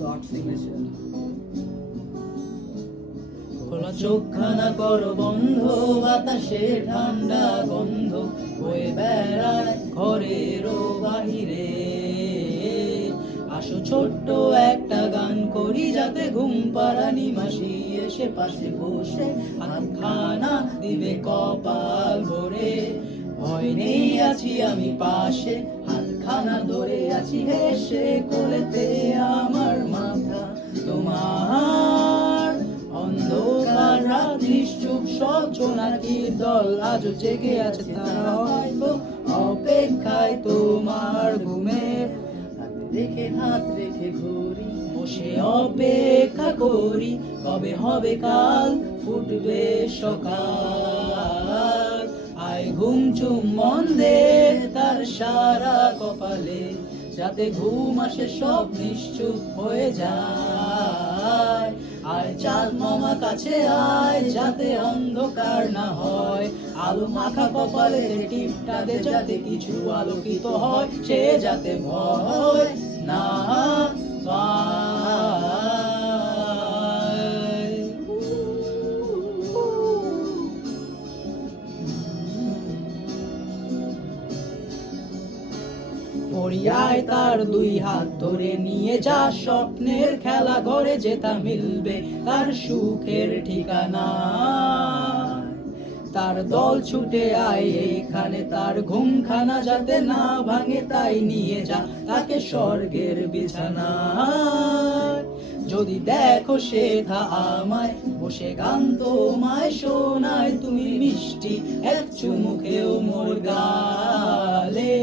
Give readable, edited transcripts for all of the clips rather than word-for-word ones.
Dot signature. খোলা চোখখানা কর বন্ধ, বাতাসে ঠান্ডা গন্ধ বয়ে বেড়ায় ঘরেরও বাহিরে। আসো ছোট্ট একটা গান করি, যাতে ঘুম পাড়া নিমাসি এসে পাশে বসে হাতখানা দিবে কপাল ভরে। ভয় নেই আছি আমি পাশে, হাতখানা ধরে আছি হেসে, কোলেতে আমার মাথা তোমার। অন্ধকার রাত নিশ্চুপ, সব জোনাকির দল আজও জেগে আছে, তারা হয়তো অপেক্ষায় তোমার ঘুমের। হাত রেখে ঘুরি, বসে অপেক্ষা করি, কবে হবে কাল, ফুটবে সকাল। আয় ঘুম চুম মন দে তার সারা কপালে, যাতে ঘুম আসে সব নিশ্চুপ হয়ে যায়। আয় চাঁদ মামা কাছে আয়, যাতে অন্ধকার না হয়, আলো মাখা কপালে টিপটা দে, যাতে কিছু আলোকিত হয়, সে যাতে ভয় না পায়। পড়িয়ায় তার দুই হাত ধরে নিয়ে যা, স্বপ্নের খেলা ঘরে যেটা মিলবে তার সুখের ঠিকানা। তার দল ছুটে আয় এইখানে, তার ঘুমখানা যাতে না ভাঙে, তাই নিয়ে যা তাকে স্বর্গের বিছানায়। যদি দেখো সেথা আমায় বসে গান তোমায় শোনায়, তুমি মিষ্টি এক চুমুখেও মোর গালে।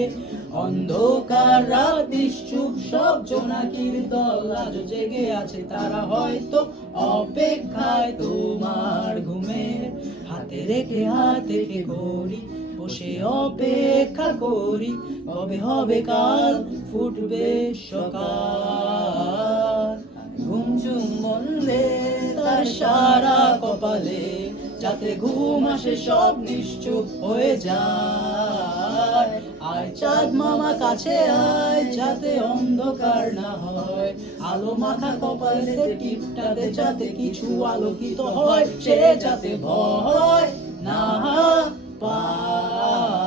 অন্ধকার রাত নিশ্চুপ, সব জোনাকির দল আজও জেগে আছে, তারা হয়তো অপেক্ষায় তোমার ঘুমের। হাতে রেখে ঘড়ি, বসে অপেক্ষা করি, কবে হবে কাল, ফুটবে সকাল। ঘুম চুম বন্ধে তার সারা কপালে, যাতে ঘুম আসে সব নিশ্চুপ হয়ে যায়। আয় চাঁদ মামা কাছে আয়, যাতে অন্ধকার না হয়, আলো মাখা কপালে টিপটাতে যাতে কিছু আলোকিত হয়, সে যাতে ভয় না পায়।